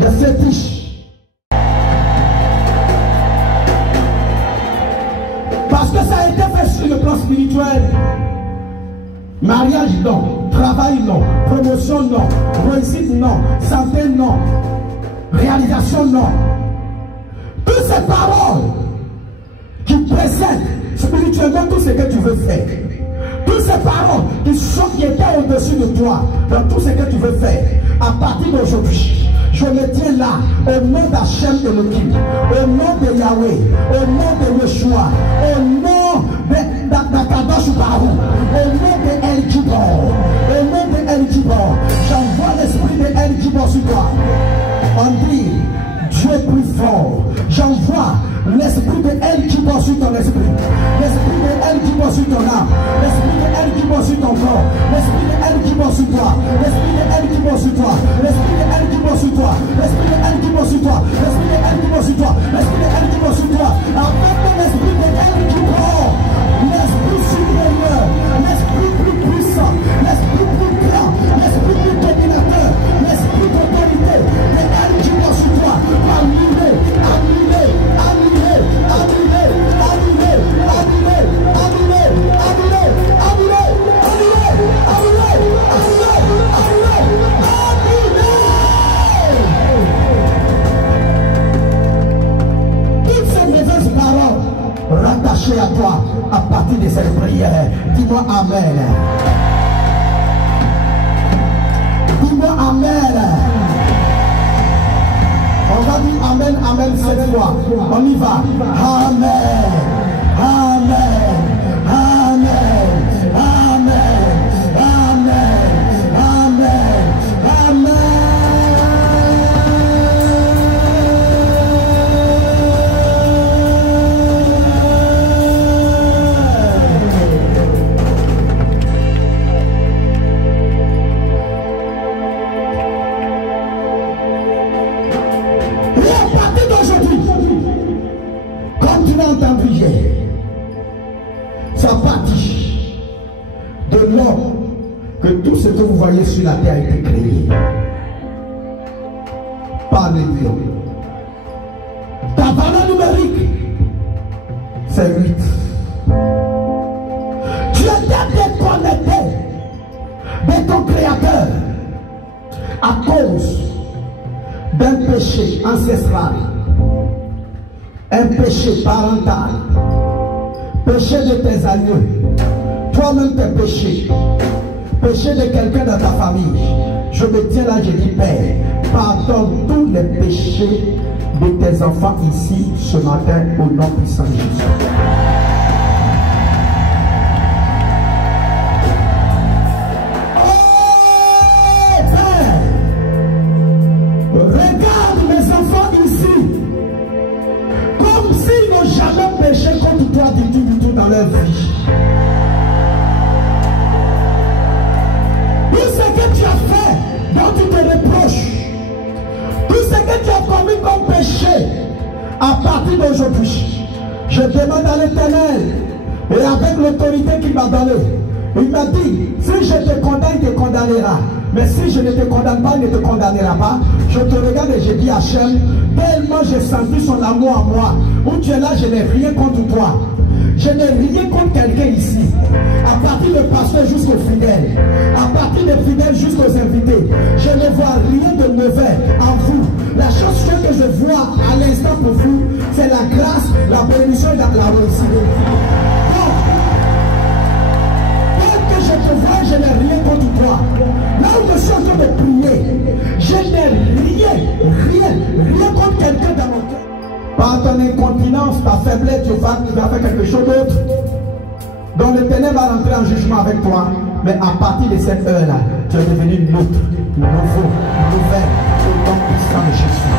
des fétiches. Parce que ça a été fait sur le plan spirituel. Mariage non, travail non, promotion non, réussite non, santé non, réalisation non. Toutes ces paroles qui précèdent spirituellement tout ce que tu veux faire. Toutes ces paroles qui étaient au-dessus de toi dans tout ce que tu veux faire. À partir d'aujourd'hui, je me tiens là au nom d'Hachem Elohim, au nom de Yahweh, au nom de Yeshua, au nom d'Akadosh Baruch, au nom de El Gibor, au nom de El Gibor. J'envoie l'esprit de El Gibor sur toi. On dit Dieu plus fort. J'envoie l'esprit de El Gibor sur ton esprit, l'esprit de El Gibor sur ton âme, l'esprit de El Gibor sur ton corps, l'esprit de El Gibor sur toi, l'esprit de El Gibor sur toi, l'esprit de El Gibor sur toi, l'esprit de El Gibor sur toi, l'esprit de El Gibor sur toi, l'esprit de El Gibor sur toi, avec l'esprit de El Gibor, l'esprit supérieur, l'esprit plus puissant, l'esprit plus grand, l'esprit plus dominateur, l'esprit d'autorité de El Gibor sur toi, annulé, annulé, annulé, annulé, annulé, annulé, annulé, annulé, annulé, annulé, annulé, annulé. Toutes ces mauvaises paroles rattachées à toi à partir de cette prière, dis-moi Amen. Dis-moi Amen. On va dire Amen, Amen cette fois. On y va. Amen. Amen. Amen. Amen. Amen. Amen. Amen. Ça partit de l'homme que tout ce que vous voyez sur la terre a été créé par les dieux. Ta valeur numérique, c'est 8. Tu étais déconnecté de ton Créateur à cause d'un péché ancestral, un péché parental, péché de tes aïeux, toi-même tes péchés, péché de quelqu'un dans ta famille. Je me tiens là, je dis Père, pardonne tous les péchés de tes enfants ici ce matin au nom puissant de Jésus. Oh Père, regarde mes enfants ici, comme s'ils n'ont jamais péché contre toi du tout dans leur vie. Tout ce que tu as fait, dont tu te reproches, tout ce que tu as commis comme péché, à partir d'aujourd'hui, je demande à l'Éternel, et avec l'autorité qu'il m'a donnée, il m'a dit, si je te condamne, il te condamnera. Mais si je ne te condamne pas, il ne te condamnera pas. Je te regarde et je dis à Hachem, tellement j'ai senti son amour en moi, où tu es là, je n'ai rien contre toi. Je n'ai rien contre quelqu'un ici. À partir de pasteur jusqu'aux fidèles, à partir des fidèles jusqu'aux invités, je ne vois rien de mauvais en vous. La chose que je vois à l'instant pour vous, c'est la grâce, la bénédiction et la réussite. Donc, tel que je te vois, je n'ai rien contre toi. Là où je suis en train de prier, je n'ai rien contre quelqu'un dans mon cœur. Par ton incontinence, ta faiblesse, tu vas faire quelque chose d'autre. Donc l'Éternel va rentrer en jugement avec toi. Mais à partir de cette heure-là, tu es devenu neutre, nouveau, nouvelle, au nom puissant de Jésus.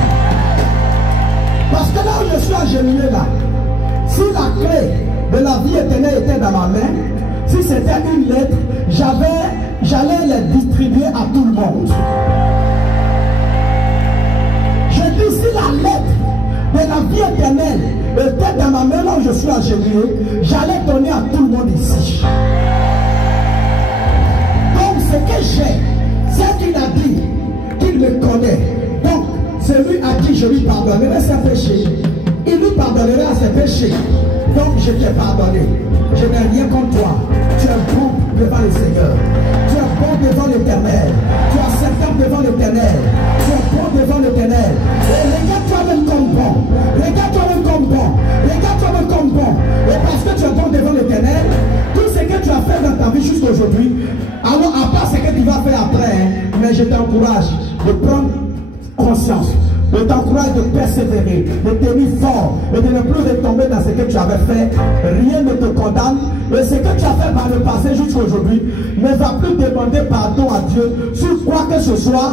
Parce que là où je suis agenouillé là, si la clé de la vie éternelle était dans ma main, si c'était une lettre, j'allais la distribuer à tout le monde. Je dis si la lettre de la vie éternelle était dans ma main là où je suis agenouillé, j'allais donner à tout le monde ici. Donc ce que j'ai, c'est qu'il a dit qu'il me connaît. Donc ce celui à qui je lui pardonnerai ses péchés, il lui pardonnera ses péchés. Donc je t'ai pardonné. Je n'ai rien contre toi. Tu es bon devant le Seigneur. Tu es bon devant l'Éternel. Tu es acceptable devant l'Éternel. Tu es bon devant l'Éternel. Et regarde toi-même comme bon. Regarde toi-même comme bon. Regarde toi-même comme bon. Et parce que tu es bon devant l'Éternel, tout ce que tu as fait dans ta vie jusqu'à aujourd'hui, alors à part ce que tu vas faire après, mais je t'encourage de prendre conscience, de t'encourager de persévérer, de tenir fort et de ne plus retomber dans ce que tu avais fait. Rien ne te condamne. Et ce que tu as fait par le passé jusqu'à aujourd'hui ne va plus demander pardon à Dieu sur quoi que ce soit.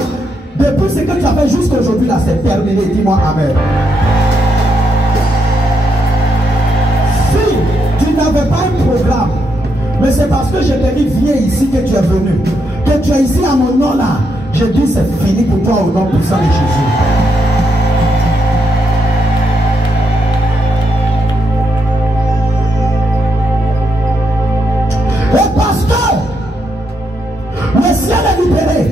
Depuis ce que tu as fait jusqu'à aujourd'hui, là, c'est terminé. Dis-moi Amen. Si tu n'avais pas un programme, mais c'est parce que je t'ai dit viens ici que tu es venu, que tu es ici à mon nom là, je dis c'est fini pour toi au nom puissant de Jésus. Et parce que le ciel est libéré,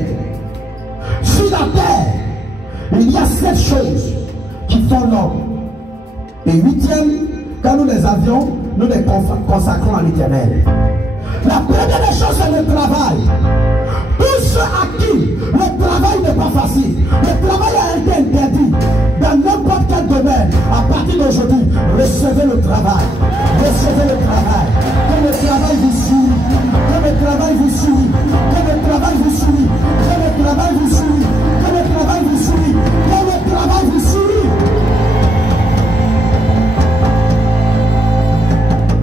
sur la terre, il y a 7 choses qui font l'homme. Et 8e, quand nous les avions, nous les consacrons à l'Éternel. La première des choses, c'est le travail. Tous ceux à qui le travail n'est pas facile, le travail a été interdit dans n'importe quel domaine, à partir d'aujourd'hui, recevez le travail. Recevez le travail. Que le travail vous sourit. Que le travail vous sourit. Que le travail vous sourit. Que le travail vous sourit. Que le travail vous sourit. Que le travail vous sourit.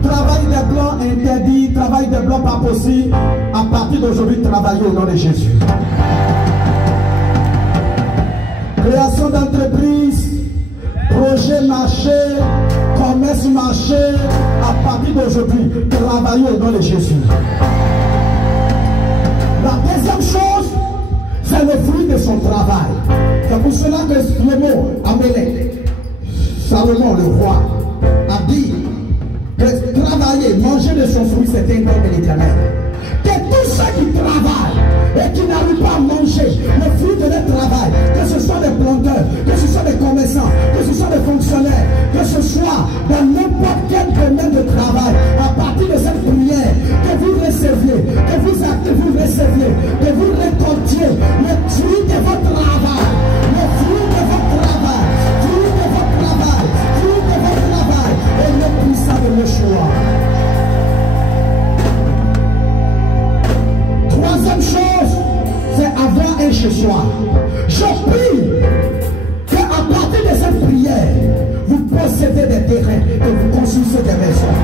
Travail des blancs interdit, travail des blancs pas possible. À partir d'aujourd'hui, travaillez au nom de Jésus. Création d'entreprise, projet marché, commerce marché. À partir d'aujourd'hui, travaillez au nom de Jésus. La deuxième chose, c'est le fruit de son travail. C'est pour cela que le mot Amélec, Salomon le roi, a dit que travailler, manger de son fruit, c'est un don de l'Éternel. Que tous ceux qui travaillent et qui n'arrivent pas à manger le fruit de leur travail, que ce soit des planteurs, que ce soit des commerçants, que ce soit des fonctionnaires, que ce soit dans n'importe quel domaine de travail, à partir de cette prière, que vous receviez, que vous receviez, que vous récoltiez le fruit de votre travail, le fruit de votre travail, fruit de votre travail, fruit de votre travail, et le puissant de Yeshua. Troisième chose, c'est avoir un chez-soi. Je prie qu'à partir de cette prière, vous possédez des terrains et vous construisez des maisons.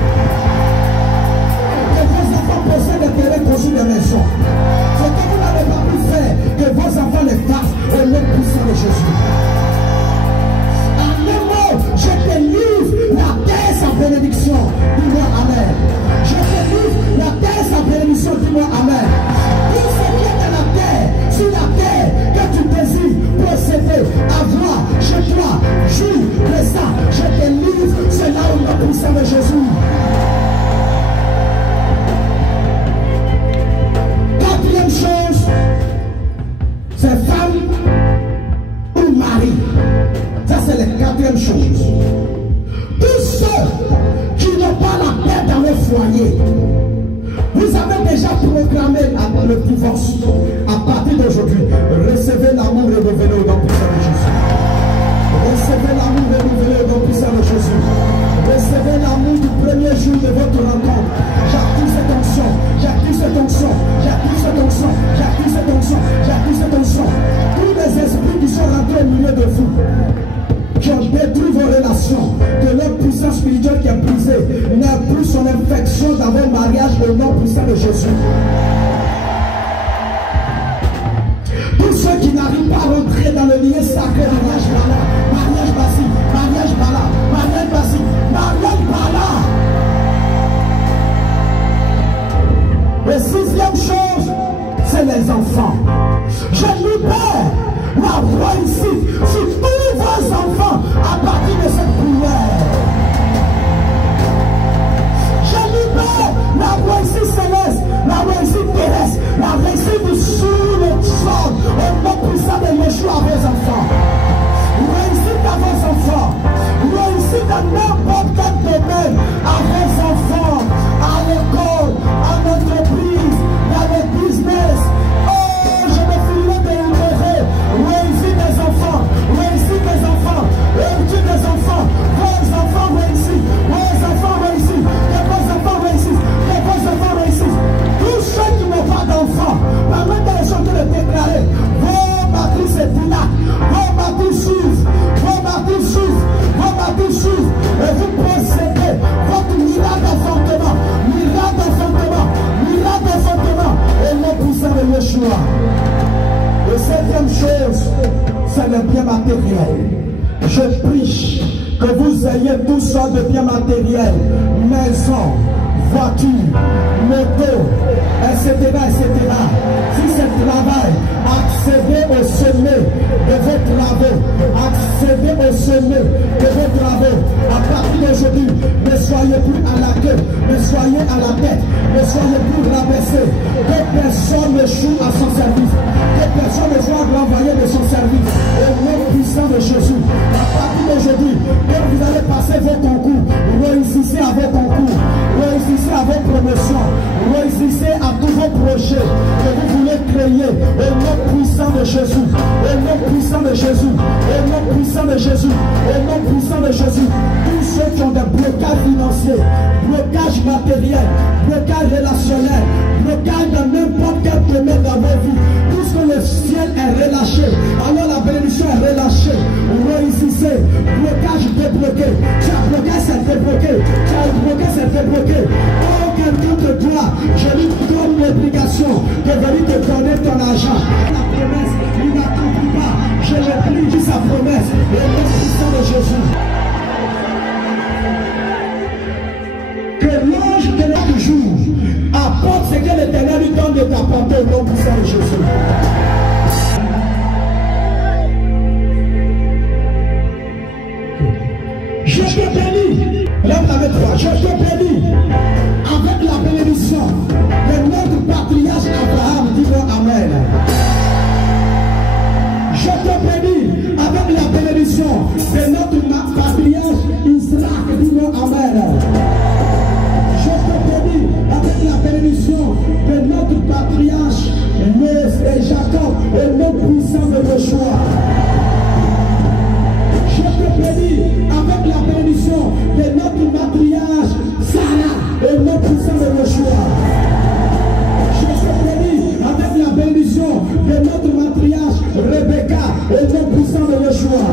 Que vos enfants possèdent des terrains, construisent des maisons. Ce que vous n'avez pas pu faire, que vos enfants les fassent au nom puissant de Jésus. En un mot, je te livre la terre sans bénédiction. Dis-moi Amen. Je te livre la terre sans bénédiction. Dis-moi Amen. Tout ce qui est dans la terre, sur la terre, que tu désires posséder, avoir chez toi, joue de ça. Je te livre cela au nom puissant de Jésus. Quatrième chose, c'est femme ou mari. Ça, c'est la quatrième chose. Tous ceux qui n'ont pas la paix dans le foyer, vous avez déjà proclamé le divorce. À partir d'aujourd'hui, recevez l'amour et revenez au nom puissant de Jésus. Recevez l'amour et revenez au nom puissant de Jésus. Recevez l'amour du premier jour de votre rencontre. J'active cette onction, j'active cette onction, j'active cette onction, j'active cette onction, j'active cette onction. Tous les esprits qui sont rentrés au milieu de vous, qui ont détruit vos relations, que leur puissance spirituelle qui est brisée n'a plus son infection dans vos mariages au nom puissant de Jésus. Tous ceux qui n'arrivent pas à rentrer dans le lieu sacré, mariage par là, mariage par-ci, mariage par là, mariage par-ci, mariage par là. Et sixième chose, c'est les enfants. Je libère la réussite sur tous vos enfants à partir de cette prière. Je libère la réussite céleste, la réussite terrestre, la réussite sur le sol, au nom puissant de Yeshua à vos enfants. enfants. Réussite dans n'importe quel domaine, à vos enfants, à l'école, à l'entreprise, dans le business. Oh, je me finirai de libérer. Réussite des enfants, réussite des enfants, réussite des enfants. Vos enfants réussissent, vos enfants réussissent, vos enfants réussissent, vos enfants réussissent. Tous ceux qui n'ont pas d'enfants, permettez les gens de le déclarer. Vos matrices et pilates, vos matrices s'ouvrent, vos matrices s'ouvrent, vos matrices s'ouvrent, et vous possédez votre miracle d'enfantement, miracle d'enfantement, miracle d'enfantement, et le puissant de Yeshua. Et septième chose, c'est le bien matériel. Je prie que vous ayez toutes sortes de biens matériels, maison, voiture, moto, etc., etc. Si c'est travail, accédez au sommet de vos travaux. Accédez au sommet de vos travaux. À partir d'aujourd'hui, ne soyez plus à la queue, ne soyez à la tête, ne soyez plus rabaissés. Que personne ne joue à son service. Que personne ne soit renvoyé de son service. Au nom puissant de Jésus. À partir d'aujourd'hui, quand vous allez passer vos concours, réussissez à vos concours, réussissez à vos promotions, réussissez à tous vos projets que vous voulez créer. Au nom puissant de Jésus, au nom puissant de Jésus, au nom puissant de Jésus, au nom puissant de Jésus. Tous ceux qui ont des blocages financiers, blocages matériels, blocages relationnels, blocages dans n'importe quel domaine dans vos vies, puisque le ciel est relâché, alors la bénédiction est relâchée. Réussissez, blocage débloqué. Tu as bloqué, c'est débloqué. Tu as bloqué, c'est débloqué. Oh, quelqu'un de toi, je lui donne l'obligation de venir te donner ton argent. La promesse, il n'attend pas. Je le prie, dis sa promesse. Et le puissant de Jésus. Que l'ange de l'autre jour apporte ce que l'Éternel lui donne de t'apporter au nom puissant de Jésus. Je te bénis. Lève la main droite. Je te bénis avec la bénédiction de notre patriarche Abraham. Dis-moi Amen. Je te bénis avec la bénédiction de notre patriarche Isaac. Dis-moi Amen. Je te bénis avec la bénédiction de notre patriarche Moïse et Jacob, au nom puissant de Yeshua. Je te bénis avec la bénédiction de notre matriarche Sarah, au nom puissant de Yeshua. Je te bénis avec la bénédiction de notre matriarche Rebecca, au nom puissant de Yeshua.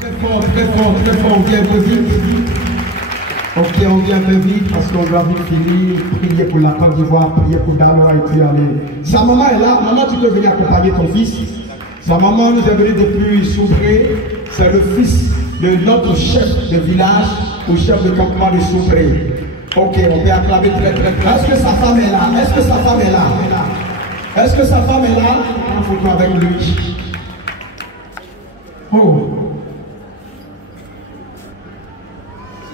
Très fort, très fort, très fort. On vient un peu vite. Ok, on vient un peu vite parce qu'on doit vite finir. Prier pour la Côte d'Ivoire, prier pour Danois et puis aller. Sa maman est là. Maman, tu peux venir accompagner ton fils. Sa maman nous est venue depuis Soubré. C'est le fils de notre chef de village ou chef de campement de Soubré. Ok, on peut acclamer très très très. Est-ce que sa femme est là? Est-ce que sa femme est là? Est-ce que sa femme est là? On photo avec lui. Oh.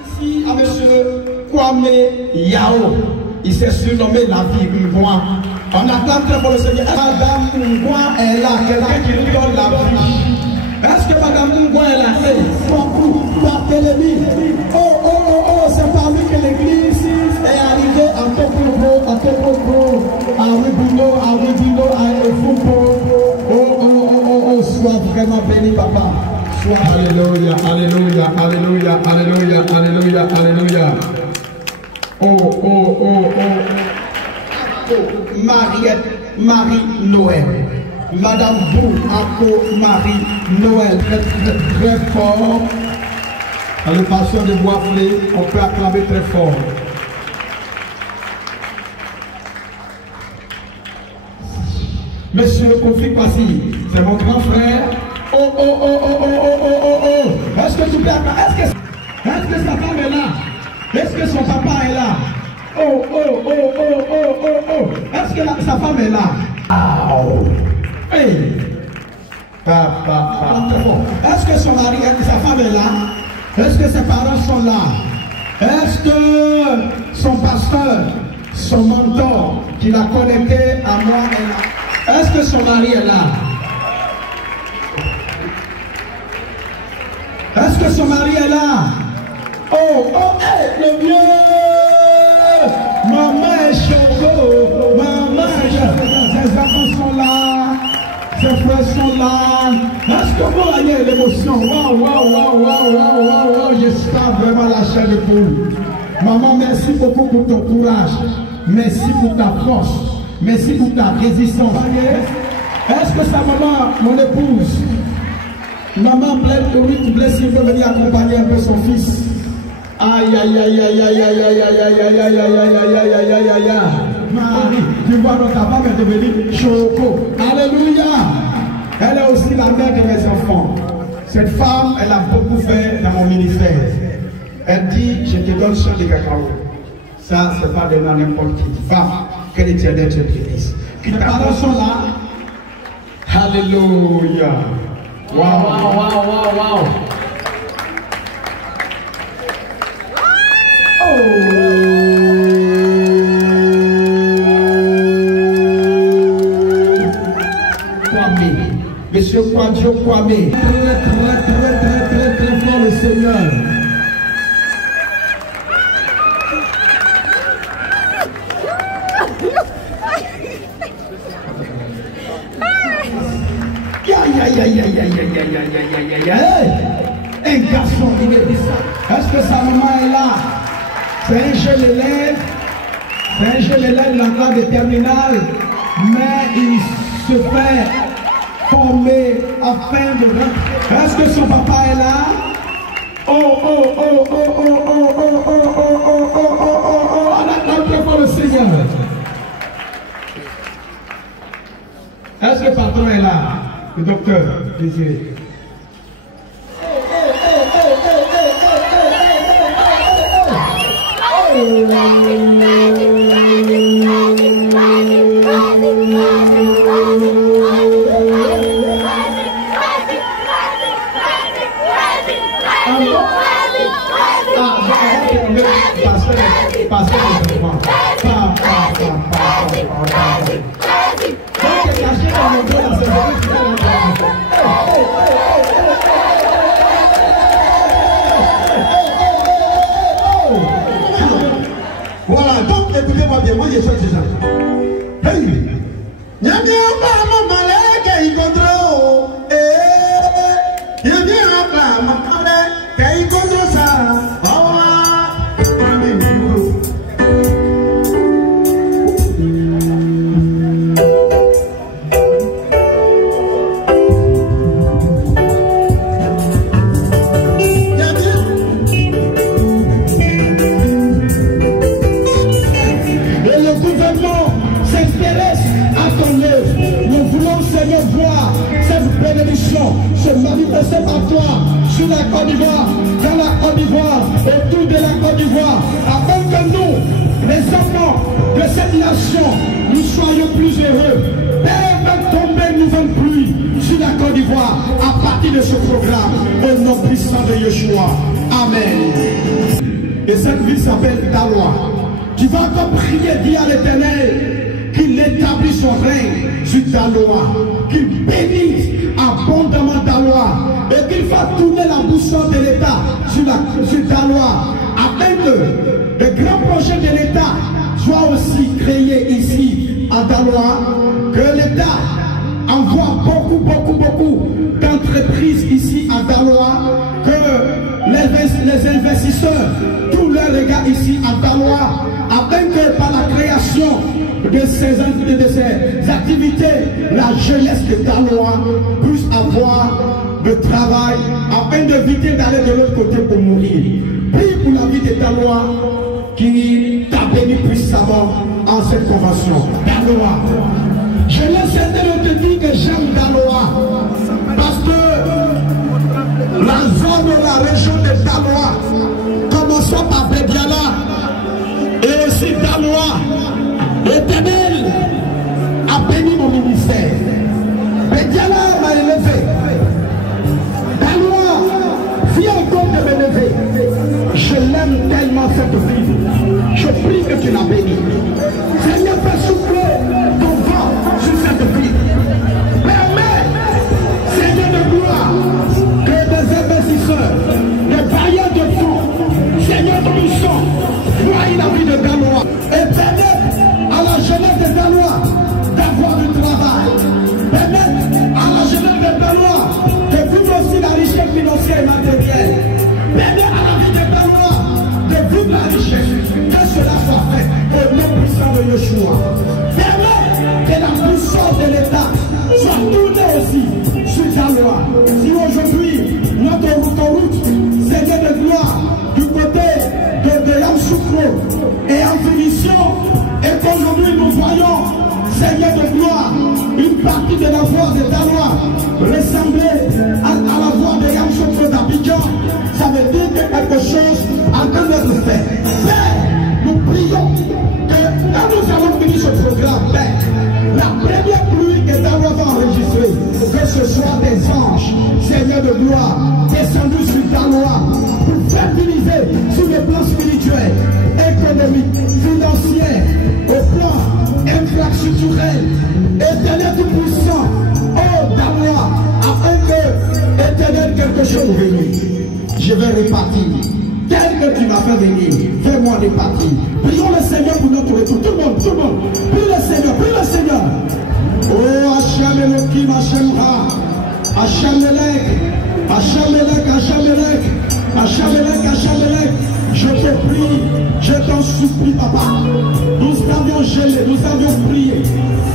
Ici à monsieur Kwame Yao. Il s'est surnommé la vie Ngwa. On acclame très fort le Seigneur. Madame Ngwa est là. Quelqu'un qui nous donne la vie. Est-ce que Madame Ngwa est là? Barthélemy. Oh, oh, oh, oh, c'est par lui que l'église est arrivée à Tokobo, à Wibuno, à Efumpo. Oh, oh, oh, oh, oh, sois vraiment béni, papa. Alléluia, alléluia, alléluia, alléluia, alléluia, alléluia. Oh, oh, oh, oh. Marie-Noël. Madame Bou, Ako Marie-Noël. Très, très, très fort. Dans le passion de Boisflé, on peut acclamer très fort. Monsieur Kofi Kwasi, c'est mon grand frère. Oh, oh, oh, oh, oh, oh, oh, oh, oh. Est-ce que tu peux acclamer? Est-ce que sa femme est là? Est-ce que son papa est là? Oh, oh, oh, oh, oh, oh, oh. Est-ce que sa femme est là? Ah, oh. Hey. Est-ce que son mari, sa femme est là? Est-ce que ses parents sont là? Est-ce que son pasteur, son mentor, qui l'a connecté à moi est là? Est-ce que son mari est là? Est-ce que son mari est là? Oh, oh, hey, le mieux! Maman est choco, maman est choco, ses enfants sont là, ses frères sont là. Est-ce que vous voyez l'émotion? Waouh, waouh, waouh, waouh, waouh, waouh, j'espère vraiment la chair de poule. Maman, merci beaucoup pour ton courage, merci pour ta force, merci pour ta résistance. Est-ce que sa maman, mon épouse, maman pleine de oui, blessée, veut venir accompagner un peu son fils? Aïe, aïe, aïe, aïe, aïe, aïe, aïe, aïe, aïe, aïe, aïe, aïe, aïe, aïe, aïe, aïe, aïe. Marie, tu vois notre femme est devenue choco. Alléluia. Elle est aussi la mère de mes enfants. Cette femme, elle a beaucoup fait dans mon ministère. Elle dit, je te donne 100 de cacao. Ça, c'est pas de n'importe qui. Va, que l'Éternel te bénisse. Tes parents sont là. Alléluia. Waouh, waouh, waouh, waouh, waouh. Kwame, Monsieur Kwadjo Kwame, très fort le Seigneur. Un garçon, il est dit ça. Est-ce que sa maman est là? C'est un jeune élève, de la classe de terminale, mais il se fait former afin de rentrer. Est-ce que son papa est là? Oh, oh, oh, oh, oh, oh, oh, oh, oh, oh, oh, oh, oh, oh, on a très fort le Seigneur. Est-ce que le patron est là? Le docteur, désiré. Voilà, donc écoutez-moi bien, moi je suis déjà. Hey! Côte d'Ivoire, dans la Côte d'Ivoire, autour de la Côte d'Ivoire, afin que nous, les enfants de cette nation, nous soyons plus heureux. Père, va tomber une nouvelle pluie sur la Côte d'Ivoire à partir de ce programme, au nom puissant de Yeshua. Amen. Et cette ville s'appelle Daloa. Tu vas encore prier, dire à l'Éternel qu'il établisse son règne sur Daloa, qu'il bénisse abondamment Daloa et qu'il fasse tourner la boussole de l'État sur Daloa, afin que les grands projets de l'État soient aussi créés ici à Daloa, que l'État envoie beaucoup d'entreprises ici à Daloa, que les investisseurs, tous leurs regards ici à Daloa, afin que par la création de ces activités, la jeunesse de Daloa puisse avoir de travail, afin d'éviter d'aller de l'autre côté pour mourir. Prie pour la vie de Daloa, qui t'a béni puissamment en cette convention. Daloa. Je laisse certainement te dire que j'aime Daloa, parce que la zone de la région de Daloa, commençons par Bédiala, et aussi Daloa, l'Éternel a béni mon ministère. Bédiala m'a élevé. Daloa vient encore de m'élever. Je l'aime tellement cette vie. Je prie que tu la bénis. Seigneur, fais souffler ton vent sur cette vie. Permets, Seigneur de gloire, que des investisseurs, des bailleurs de fonds, Seigneur de mission, voient la vie de Daloa et permettent à la jeunesse de Daloa d'avoir du travail. Permettent à la jeunesse de Daloa de vivre aussi la richesse financière et matérielle. Permettent à la vie de Daloa de vivre la richesse. Que cela soit fait au nom puissant de Yeshua. Permet que la puissance de l'État soit tournée aussi sur Daloa. Si aujourd'hui notre route, Seigneur de gloire, du côté de Yamoussoukro est en finition, et qu'aujourd'hui nous voyons, Seigneur de gloire, une partie de la voie de Daloa ressembler à la voie de Yamoussoukro d'Abidjan, ça veut dire que quelque chose en train d'être fait. Père, nous prions que quand nous avons fini ce programme, Père, la première pluie que Daloa va enregistrer, que ce soit des anges, Seigneur de gloire, descendus sur Daloa, pour fertiliser sur le plan spirituel, économique, financier, au plan infrastructurel, éternel tout-puissant, oh Daloa, afin que, éternel, quelque chose venu. Je vais répartir. Tel que tu m'as fait venir, fais-moi répartir. Prions le Seigneur pour notre retour. Tout le monde. Prie le Seigneur. Oh, Hachem Elohim, Hachem Ra, Hachem Melech. Je te prie, je t'en supplie, papa. Nous avions gelé, nous avions prié,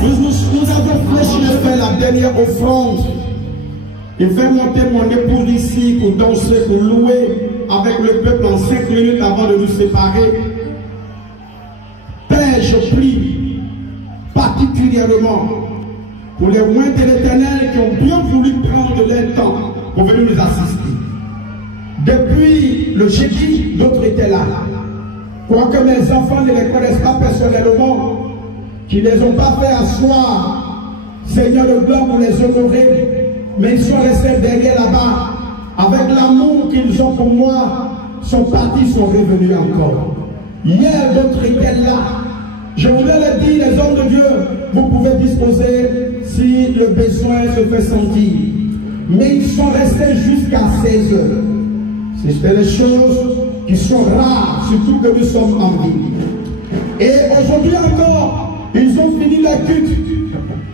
nous avions fléchi vers la dernière offrande. Il fait monter mon épouse ici pour danser, pour louer avec le peuple en 5 minutes avant de nous séparer. Père, je prie particulièrement pour les moyens de l'Éternel qui ont bien voulu prendre leur temps pour venir nous assister. Depuis le jeudi, d'autres étaient là. Quoique mes enfants ne les connaissent pas personnellement, qui ne les ont pas fait asseoir, Seigneur de gloire, pour les honorer, mais ils sont restés derrière là-bas, avec l'amour qu'ils ont pour moi, sont partis, sont revenus encore. Hier, d'autres étaient là. Je voulais leur dire, les hommes de Dieu, vous pouvez disposer si le besoin se fait sentir. Mais ils sont restés jusqu'à 16 heures. C'est des choses qui sont rares, surtout que nous sommes en vie. Et aujourd'hui encore, ils ont fini la culte.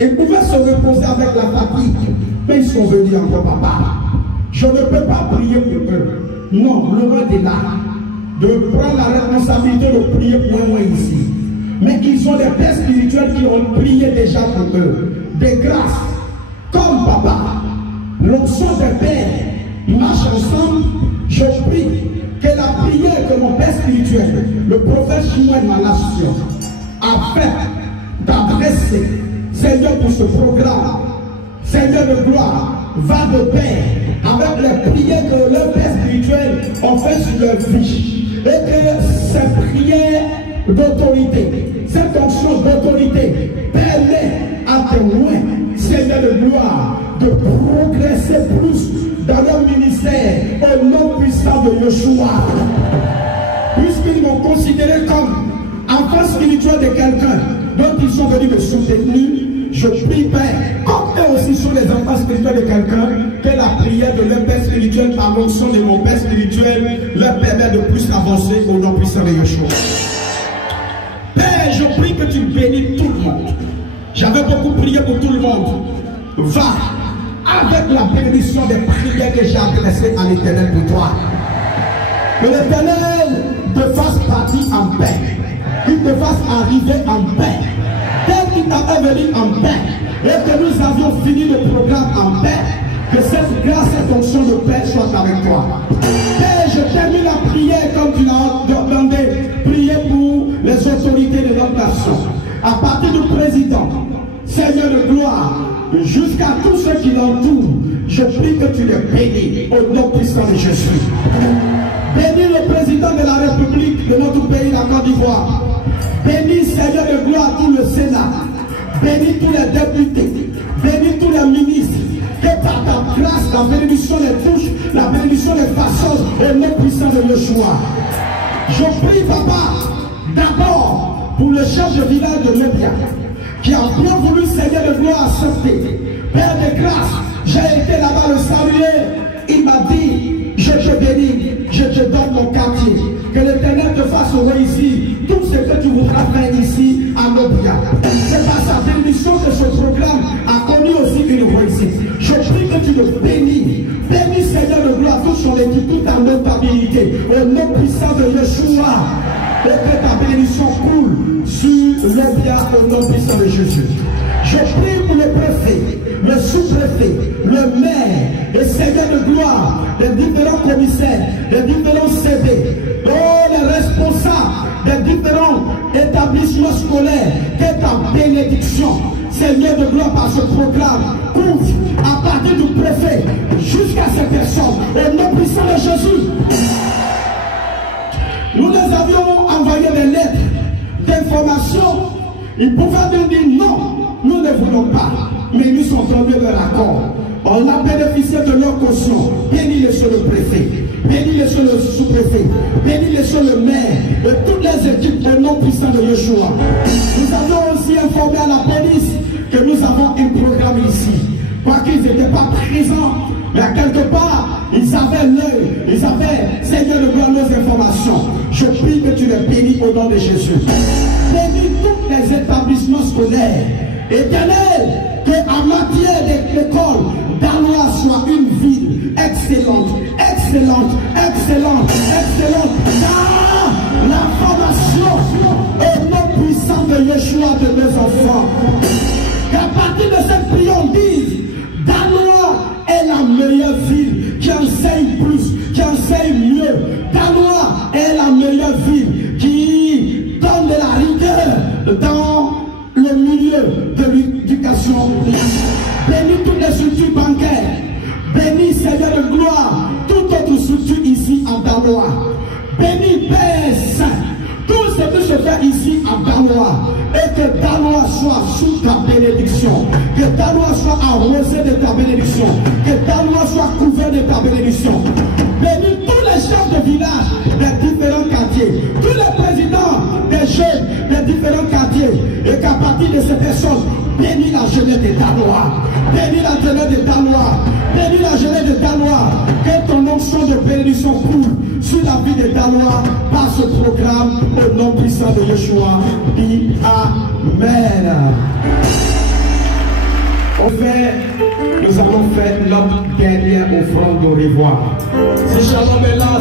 Ils pouvaient se reposer avec la fatigue. Mais ils sont venus encore, papa. Je ne peux pas prier pour eux. Non, le roi est là. De prendre la responsabilité de prier pour moi ici. Mais ils ont des pères spirituels qui ont prié déjà pour eux. Des grâces. Comme papa. L'onction des pères marche ensemble. Je prie que la prière que mon père spirituel, le prophète Shimon Manassion, a fait d'adresser, Seigneur, pour ce programme, Seigneur de gloire, va de pair avec les prières que leur père spirituel ont fait sur leur vie. Et que ces prières d'autorité, cette onction d'autorité permet à témoins, Seigneur de gloire, de progresser plus dans leur ministère au nom puissant de Yeshua. Puisqu'ils m'ont considéré comme enfant spirituel de quelqu'un dont ils sont venus me soutenir, je prie, Père, comme eux aussi sont les enfants spirituels de quelqu'un, que la prière de leur Père spirituel par l'onction de mon Père spirituel leur permet de plus avancer au nom puissant de Yeshua. Père, je prie que tu bénis tout le monde. J'avais beaucoup prié pour tout le monde. Va avec la bénédiction des prières que j'ai adressées à l'Éternel pour toi. Que l'Éternel te fasse partir en paix. Qu'il te fasse arriver en paix. Tel qu'il t'a venu en paix. Et que nous avions fini le programme en paix. Que cette grâce et fonction de paix soit avec toi. Père, je termine la prière comme tu l'as demandé. Priez pour les autorités de notre nation. À partir du président, Seigneur de gloire, jusqu'à tous ceux qui l'entourent, je prie que tu les bénis au nom puissant de Jésus. Bénis le président de la République de notre pays, la Côte d'Ivoire. Bénis, Seigneur de gloire, tout le Sénat. Bénis tous les députés. Bénis tous les ministres. Que par ta grâce, la bénédiction les touche, la bénédiction les façonne au nom puissant de Yeshua. Je prie, Papa, d'abord pour le chef de village de Lébia, qui a bien voulu, Seigneur de gloire, accepter. Père de grâce, j'ai été là-bas le saluer. Il m'a dit, je te bénis, je te donne mon quartier. Que l'Éternel te fasse réussir tout ce que tu voudras faire ici à Lébia. C'est par sa bénédiction que ce programme a connu aussi une réussite. Je prie que tu le bénis. Bénis, Seigneur de gloire, toute son équipe, toute ta notabilité. Au nom puissant de Yeshua. Et que ta bénédiction coule sur Lébia au nom puissant de Jésus. Je prie pour le préfet, le sous-préfet, le maire, et Seigneur de gloire, les différents commissaires, les différents CD, les responsables des différents établissements scolaires, que ta bénédiction, Seigneur de gloire, par ce programme, couvre à partir du préfet jusqu'à ces personnes, au nom puissant de Jésus. Nous les avions envoyé des lettres d'information. Ils pouvaient nous dire non, nous ne voulons pas. Mais nous sommes tombés de l'accord. On a bénéficié de leur caution. Bénis-les sur le préfet, bénis-les sur le sous-préfet, bénis-les sur le maire, de toutes les équipes au nom puissant de Yeshua. Nous avons aussi informé à la police que nous avons un programme ici. Quoiqu'ils n'étaient pas présents, mais à quelque part, ils avaient l'œil, ils avaient, Seigneur, de gloire, nos informations. Je prie que tu les bénis au nom de Jésus. Bénis tous les établissements scolaires. Éternel, que en matière d'école, Danois soit une ville excellente, excellente, excellente, excellente. Dans la formation au nom puissant de Yeshua de nos enfants. Qu'à partir de cette prière, on dise, Danois est la meilleure ville qui enseigne plus, qui enseigne mieux. Danois est la meilleure ville qui donne de la rigueur dans le milieu de l'éducation. Bénis toutes les structures bancaires. Bénis, Seigneur de gloire, toute autre structure ici en Danois. Bénis, Père Saint, tout ce qui se fait ici en Danois. Et que Danois soit sous ta bénédiction. Que Danois soit arrosé de ta bénédiction. Que Danois soit couvert de ta bénédiction. Bénis tous les chefs de village des différents quartiers. Tous les présidents des jeunes des différents quartiers. Et qu'à partir de ces personnes, bénis la jeunesse des Danois. Bénis la jeunesse des Danois. Bénis la jeunesse des Danois. Que ton onction de bénédiction coule sur la vie des Danois par ce programme au nom puissant de Yeshua. Dis Amen. Nous allons faire notre dernière offrande au revoir. Si Shalom est là,